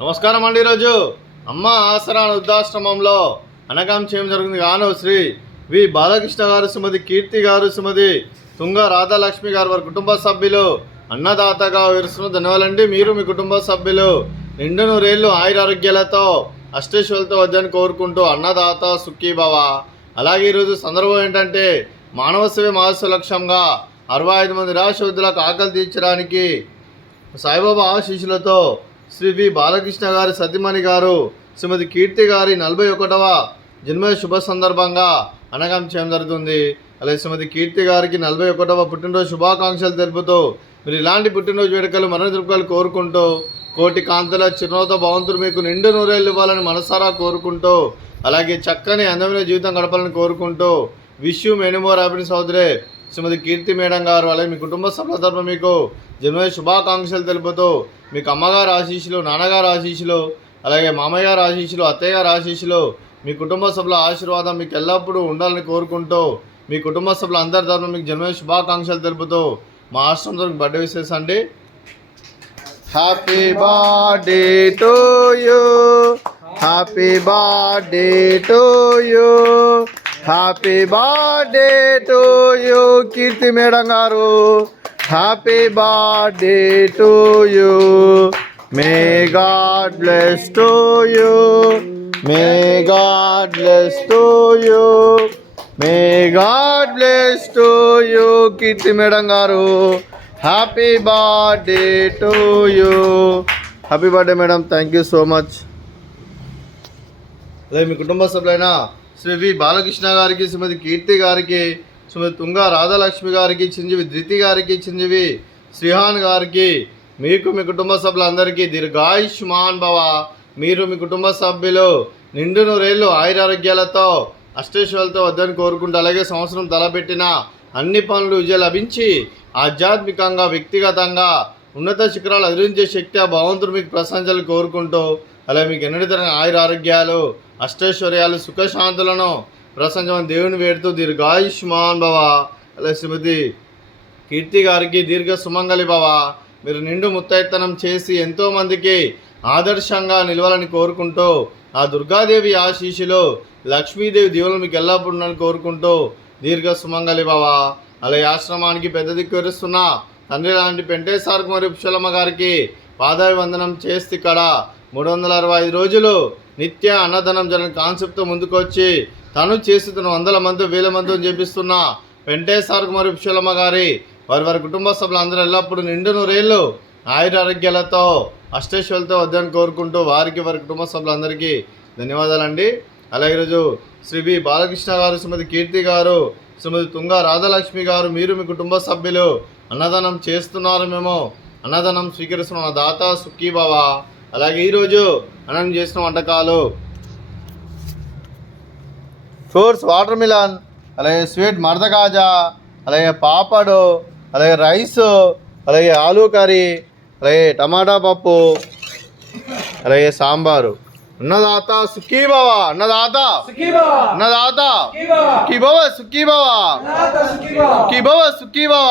నమస్కారం అండి. ఈరోజు అమ్మ ఆసరా వృద్ధాశ్రమంలో అనగాం చేయడం జరిగింది. గాను శ్రీ వి బాలకృష్ణ గారు, శ్రీమతి కీర్తి గారు, శ్రీమతి తుంగ రాధాలక్ష్మి గారు వారి కుటుంబ సభ్యులు అన్నదాతగా విరుస్తున్న ధన్యవాదాలండి. మీరు మీ కుటుంబ సభ్యులు నిండు నూరేళ్లు ఆయురారోగ్యాలతో అష్టేశ్వరులతో వద్దని కోరుకుంటూ అన్నదాత సుఖీభవ. అలాగే ఈరోజు సందర్భం ఏంటంటే మానవ సేవ మహోత్సవ లక్ష్యంగా 65 మంది నిరాశ్రయులకు ఆకలి తీర్చడానికి సాయిబాబా ఆశీస్సులతో శ్రీ వి బాలకృష్ణ గారి సతీమణి గారు శ్రీమతి కీర్తి గారి 41వ జన్మ శుభ సందర్భంగా అనగం చేయడం జరుగుతుంది. అలాగే శ్రీమతి కీర్తి గారికి 41వ పుట్టినరోజు శుభాకాంక్షలు తెలుపుతూ మీరు ఇలాంటి పుట్టినరోజు వేడుకలు మరణ జరుపుకోవాలి కోరుకుంటూ కోటి కాంతుల చిరునవ్వుతో భగవంతుడు మీకు నిండు నూరేళ్ళు ఇవ్వాలని మనసారా కోరుకుంటూ అలాగే చక్కని అందమైన జీవితం గడపాలని కోరుకుంటూ wish you many more happiness సోదరి శ్రీమతి కీర్తి మేడం గారు అలాగే మీ కుటుంబ సభ్యుల తరపున మీకు జన్మదిన శుభాకాంక్షలు తెలుపుతూ మీకు అమ్మగారు ఆశీస్సులు, నాన్నగారు ఆశీస్సులు, అలాగే మామయ్య గారు ఆశీస్సులు, అత్తయ్య గారు ఆశీస్సులు, మీ కుటుంబ సభ్యుల ఆశీర్వాదం మీకు ఎల్లప్పుడూ ఉండాలని కోరుకుంటూ మీ కుటుంబ సభ్యుల అందరి తరపున మీకు జన్మదిన శుభాకాంక్షలు తెలుపుతూ మా ఆశ్రమం తరపున బర్త్డే విషెస్ అండి. Happy birthday to you, happy birthday to you, happy birthday to you Keerthi madam గారు. Happy birthday to you, may God bless to you, may God bless to you, may God bless to you Keerthi madam గారు. Happy birthday to you. Happy birthday madam, thank you so much. అదే మీ కుటుంబ సభ్యులైన శ్రీ వి బాలకృష్ణ గారికి, శ్రీమతి కీర్తి గారికి, శ్రీమతి తుంగ రాధాలక్ష్మి గారికి, చిరంజీవి ధృతి గారికి, చిరంజీవి శ్రీహాన్ గారికి, మీకు మీ కుటుంబ సభ్యులందరికీ దీర్ఘాయుష్మాన్ భవ. మీరు మీ కుటుంబ సభ్యులు నిండు నూరేళ్ళు ఆయురారోగ్యాలతో అష్టేశ్వరులతో వద్దని కోరుకుంటూ అలాగే సంవత్సరం తలపెట్టిన అన్ని పనులు విజయం లభించి ఆధ్యాత్మికంగా వ్యక్తిగతంగా ఉన్నత శిఖరాలు అధిరించే శక్తి ఆ భగవంతుడు మీకు ప్రశంసలు కోరుకుంటూ అలాగే మీకు ఎన్నటి తరగని ఆయురారోగ్యాలు అష్టైశ్వర్యాలు సుఖశాంతులను ప్రశంసమని దేవుని వేడుతూ దీర్ఘాయుష్మాన్ భవ. అలాగే శ్రీమతి కీర్తి గారికి దీర్ఘ సుమంగళి భవ. మీరు నిండు ముత్తైత్తనం చేసి ఎంతోమందికి ఆదర్శంగా నిలవాలని కోరుకుంటూ ఆ దుర్గాదేవి ఆశీస్సులు లక్ష్మీదేవి దీవులు మీకు ఎల్లప్పుడూ ఉండాలని కోరుకుంటూ దీర్ఘ సుమంగళి భవ. అలాగే ఆశ్రమానికి పెద్ద దిక్కు విరుస్తున్న తండ్రి లాంటి పెంటేశ్వర మరియు పుష్పలమ్మ గారికి పాదాభివందనం చేస్తే ఇక్కడ 365 రోజులు నిత్య అన్నదానం జరిగిన కాన్సెప్ట్తో ముందుకొచ్చి తను చేస్తున్న 100 మంది 1000 మందిని చేపిస్తున్న వెంకటేశ్వర మరియు పుష్పలమ్మ గారి వారి కుటుంబ సభ్యులు అందరూ ఎల్లప్పుడూ నిండు నూరేళ్ళు ఆయురారోగ్యాలతో అష్టేశ్వరులతో వద్దని కోరుకుంటూ వారికి వారి కుటుంబ సభ్యులందరికీ ధన్యవాదాలండి. అలాగే ఈరోజు శ్రీ వి బాలకృష్ణ గారు, శ్రీమతి కీర్తి గారు, శ్రీమతి తుంగ రాధాలక్ష్మి గారు, మీరు మీ కుటుంబ సభ్యులు అన్నదానం చేస్తున్నారు, మేము అన్నదానం స్వీకరిస్తున్న దాత సుఖీభవ. అలాగే ఈరోజు అన్నం చేసిన వంటకాలు ఫ్రూట్స్ వాటర్ మిలన్, అలాగే స్వీట్ మర్ద కాజా, అలాగే పాపడు, అలాగే రైస్, అలాగే ఆలూ కర్రీ, అలాగే టమాటా పప్పు, అలాగే సాంబారు. అన్నదాత సుఖీభవ, అన్నదాత అన్నదాత సుఖీభవ, సుఖీభవ సుఖీభవ సుఖీభవ.